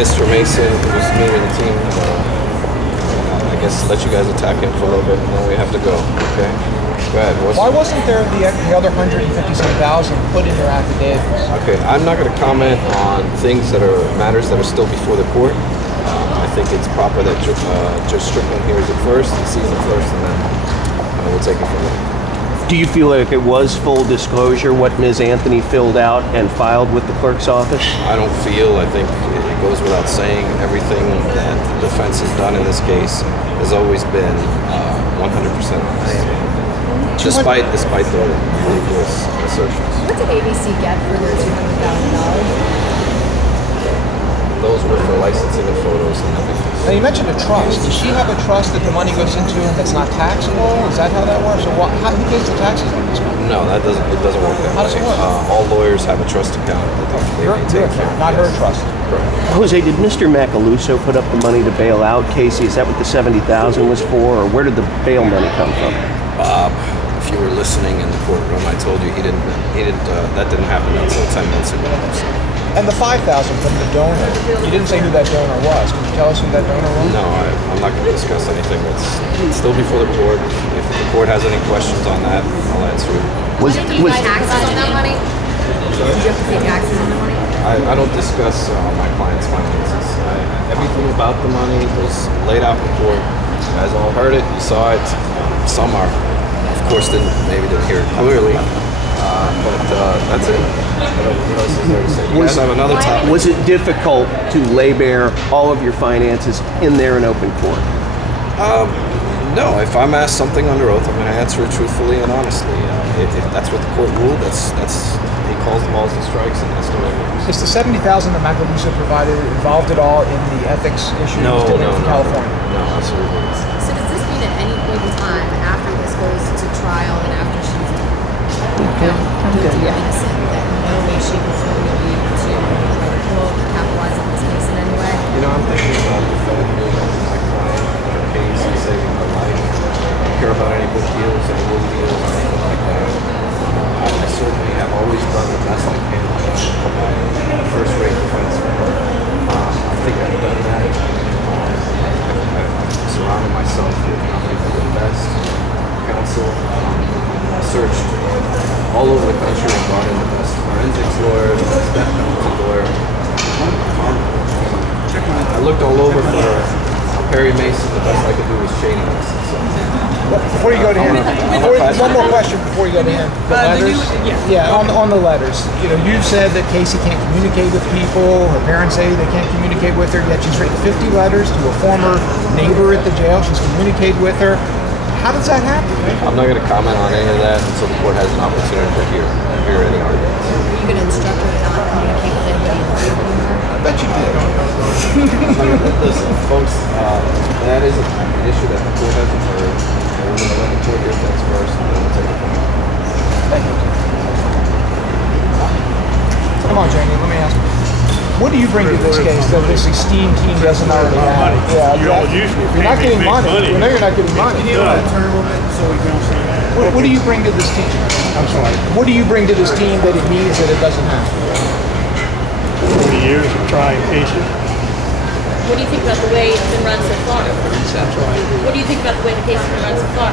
Mr. Mason, who's meeting the team, I guess let you guys attack him for a little bit, and then we have to go. Okay. Go ahead. Why wasn't there the other 157,000 put in their affidavits? Okay, I'm not going to comment on things that are matters that are still before the court. I think it's proper that Judge Strickland hears it first and sees it first, and then we'll take it from there. Do you feel like it was full disclosure what Ms. Anthony filled out and filed with the clerk's office? I don't feel. I think it goes without saying. Everything that the defense has done in this case has always been 100% honest. Despite the ridiculous assertions. What did ABC get for their $200,000? Those were for licensing of photos and everything. Now you mentioned a trust. Does she have a trust that the money goes into that's not taxable? Is that how that works? Or who pays the taxes on this one? No, it doesn't work that way. How does it work? All lawyers have a trust account that they maintain. Not her trust. Correct. Jose, did Mr. Macaluso put up the money to bail out Casey? Is that what the $70,000 was for, or where did the bail money come from? Bob, if you were listening in the courtroom, I told you he didn't. That didn't happen until 10 months ago. So. And the $5,000 from the donor. You didn't say who that donor was. Can you tell us who that donor was? No, I'm not going to discuss anything that's still before the court. If the court has any questions on that, I'll answer it. Do you pay taxes on that money? Do you have to pay taxes on the money? I don't discuss my client's finances. Everything about the money was laid out in court. You guys all heard it. You saw it. Some are, of course, didn't hear it clearly. But that's it. What else is there to say? You guys have another topic. Was it difficult to lay bare all of your finances in there in open court? No. If I'm asked something under oath, I'm going to answer it truthfully and honestly. If that's what the court ruled, he calls the balls and strikes, and that's the way it works. Is the $70,000 that Macaluso provided involved at all in the ethics issue No, in California? No, absolutely. So does this mean at any point in time after this goes to trial and after she's found guilty or innocent that in no way, shape, or form you'll be able to capitalize on this case in any way? I'm thinking about the family of my client, her case, and saving her life. I don't care about any book deals, any movie deals, or anything like that. I certainly have always done the best I can to provide first-rate defense for her. I think I've done that. I've surrounded myself with nothing but the best counsel. I searched all over the country and brought in the best forensics lawyer, the best death penalty lawyer. I looked all over for Perry Mason. The best I could do was Shady Mason. So. Before you go to him, one more question before you go to him. The letters? Yeah, on the letters. You've said that Casey can't communicate with people. Her parents say they can't communicate with her, yet she's written 50 letters to a former neighbor at the jail. She's communicated with her. How does that happen? I'm not going to comment on any of that until the court has an opportunity to hear any arguments. Are you going to instruct her to not communicate with anybody in the court anymore? I bet you did. Listen, folks, that is an issue that the court hasn't heard. We're going to let the court hear things first, and then we'll take it from there. Thank you. Come on, Jamie, let me ask you. What do you bring to this case that this esteemed team doesn't already have? Yeah, exactly. You're not getting money. You know you're not getting money. What do you bring to this team? I'm sorry. What do you bring to this team that it needs that it doesn't have? 40 years of trying cases. What do you think about the way it's been run so far? That's right. What do you think about the way the case has been run so far?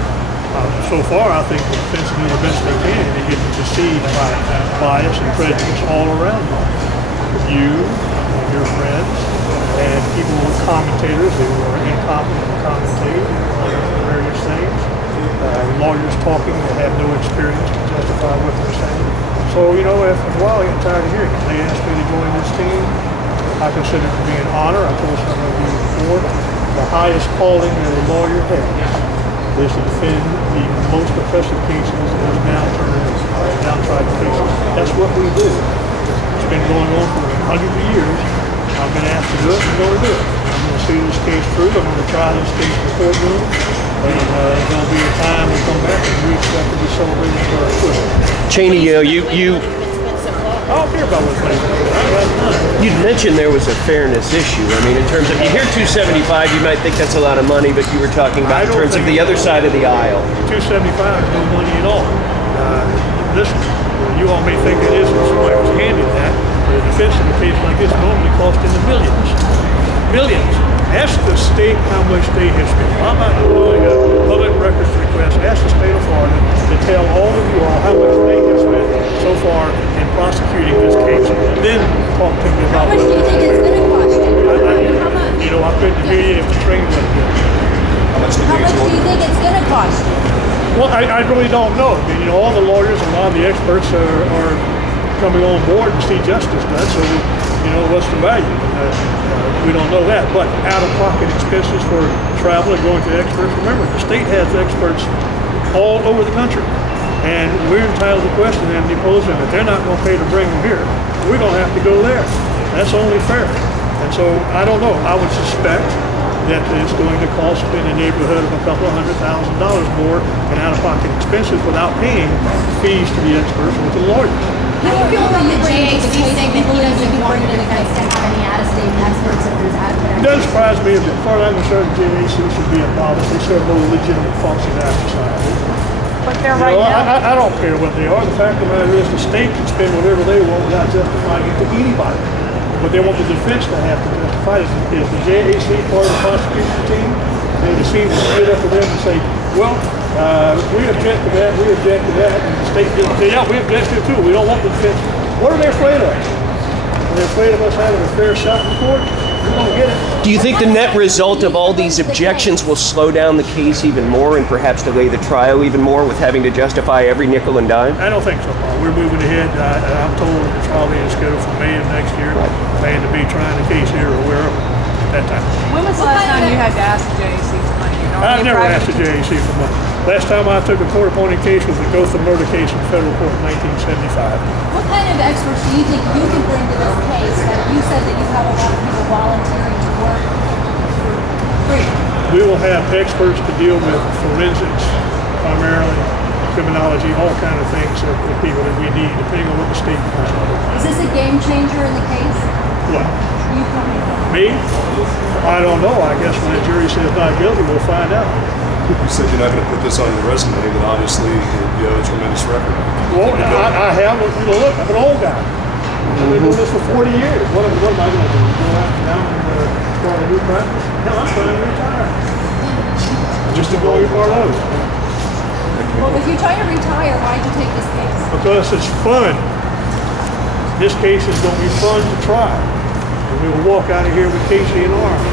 So far, I think the defense is doing the best they can. They get deceived by bias and prejudice all around them. You, your friends, and people, commentators who are incompetent commentators on various things. Lawyers talking that have no experience to justify what they're saying. So, after a while, I get tired of hearing it. They asked me to join this team. I consider it to be an honor. I told some of you before, the highest calling that a lawyer has is to defend the most oppressive cases and those downtrodden cases. That's what we do. It's been going on for hundreds of years. I've been asked to do it, and I'm going to do it. I'm going to see this case through. I'm going to try this case in the courtroom. And there's going to be a time we come back and we expect to be celebrated for our foot. Cheney, you I don't care about what's money. you'd mentioned there was a fairness issue. I mean, in terms of, you hear 275, you might think that's a lot of money, but you were talking about in terms of the other side of the aisle. 275 is no money at all. Listen, you all may think it is if somebody was handed that, but a defense in a case like this normally costs in the millions. Millions. Ask the state how much they have spent. I'm not doing a public records request. Ask the state of Florida to tell all of you all how much they have spent so far in prosecuting this case. Then talk to me How about much do you think it's going to cost you? How much? You know, I couldn't hear you if the train wasn't good. How much do you How think much it's do you worth? think it's going to cost you? Well, I really don't know. I mean, you know, all the lawyers and a lot of the experts are coming on board to see justice done. So, you know, what's the value? We don't know that. But out-of-pocket expenses for travel and going to experts. Remember, the state has experts all over the country. And we're entitled to question them and depose them. If they're not going to pay to bring them here, we're going to have to go there. That's only fair. And so, I don't know. I would suspect that it's going to cost in the neighborhood of a couple of $100,000 more in out-of-pocket expenses without paying fees to the experts or to the lawyers. How do you feel about the JHC saying that he doesn't want the defense to have any out-of-state experts if there's It does surprise me a bit. As far as I'm concerned, JAC should be abolished. They serve no legitimate function in our society. But they're You know, I don't care what they are. The fact of the matter is the state can spend whatever they want without justifying it to anybody. But they want the defense to have to justify it. Is the JAC part of the prosecution team? They just seem to split up with them and say, well, we object to that, we object to that, and the state just say, yeah, we object to it too. We don't want the defense. What are they afraid of? Are they afraid of us having a fair shot in court? We don't get it. Do you think the net result of all these objections will slow down the case even more and perhaps delay the trial even more with having to justify every nickel and dime? I don't think so, Paul. We're moving ahead. I'm told the trial is scheduled for May of next year. Plan to be trying the case here or wherever at that time. When was the last time you had to ask the JAC for money? I've never asked the JAC for money. Last time I took a court-appointed case was the Gotham murder case in federal court in 1975. What kind of experts do you think you can bring to this case? That you said that you have a lot of people volunteering to work for free. We will have experts to deal with forensics, primarily criminology, all kind of things that people that we need, depending on what the state requires. Is this a game changer in the case? What? You coming? Me? I don't know. I guess when the jury says not guilty, we'll find out. You said you're not going to put this on your resume, but obviously you have a tremendous record. Well, I have. Look, I'm an old guy. I've been doing this for 40 years. What am I going to do? Go out now and start a new practice? Hell, I'm trying to retire. Just to go your part of it. Well, if you're trying to retire, why'd you take this case? Because it's fun. This case is going to be fun to try. And we will walk out of here with Casey in arms.